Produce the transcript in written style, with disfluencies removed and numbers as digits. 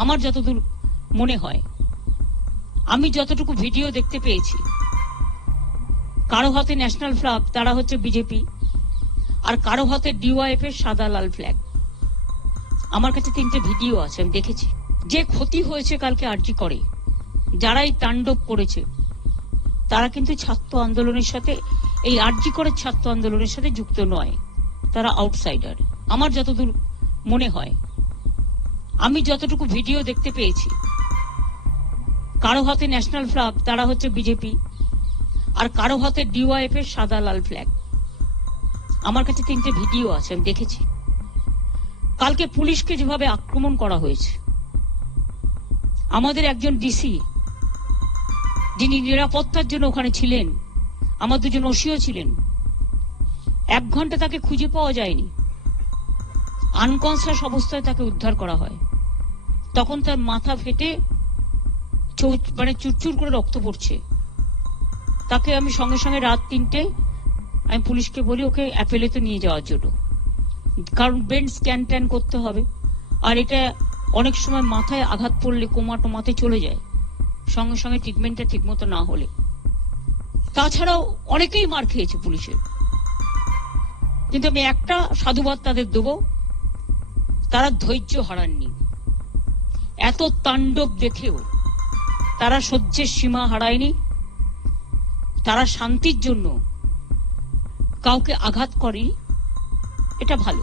আমার যতদূর মনে হয়, আমি যতটুকু ভিডিও দেখতে পেয়েছি, কারো হাতে ন্যাশনাল ফ্ল্যাগ, তারা হচ্ছে বিজেপি, আর কারো হাতে ডিওয়াইএফ এর সাদা লাল ফ্ল্যাগ। আমার কাছে 3টে ভিডিও আছে, আমি দেখেছি। যে ক্ষতি হয়েছে কালকে আরজি করে, যারা এই তাণ্ডব করেছে, তারা কিন্তু ছাত্র আন্দোলনের সাথে, এই আরজি করে ছাত্র আন্দোলনের সাথে যুক্ত নয়, তারা আউটসাইডার। আমার যতদূর মনে হয়, আমি যতটুকু ভিডিও দেখতে পেয়েছি, কারো হাতে ন্যাশনাল ফ্ল্যাগ, তারা হচ্ছে বিজেপি, আর কারো হাতে ডিওয়াইএফ এর সাদা লাল ফ্ল্যাগ। আমার কাছে 3টে ভিডিও আছে, আমি দেখেছি। কালকে পুলিশকে যেভাবে আক্রমণ করা হয়েছে, আমাদের একজন ডিসি যিনি নিরাপত্তার জন্য ওখানে ছিলেন, আমার 2জন ওসিও ছিলেন, 1 ঘন্টা তাকে খুঁজে পাওয়া যায়নি। আনকনসিয়াস অবস্থায় তাকে উদ্ধার করা হয়। তখন তার মাথা ফেটে মানে চুরচুর করে রক্ত পড়ছে। তাকে আমি সঙ্গে সঙ্গে রাত 3টে আমি পুলিশকে বলি ওকে অ্যাপেলেতে নিয়ে যাওয়ার জন্য, কারণ ব্রেন স্ক্যান ট্যান করতে হবে। আর এটা অনেক সময় মাথায় আঘাত পড়লে কোমা টোমাতে চলে যায়, সঙ্গে সঙ্গে ট্রিটমেন্টটা ঠিক মতো না হলে। তাছাড়াও অনেকেই মার খেয়েছে পুলিশের, কিন্তু আমি একটা সাধুবাদ তাদের দেবো, তারা ধৈর্য হারাননি। এত তাণ্ডব দেখেও তারা সহ্যের সীমা হারায়নি। তারা শান্তির জন্য কাউকে আঘাত করেনি, এটা ভালো।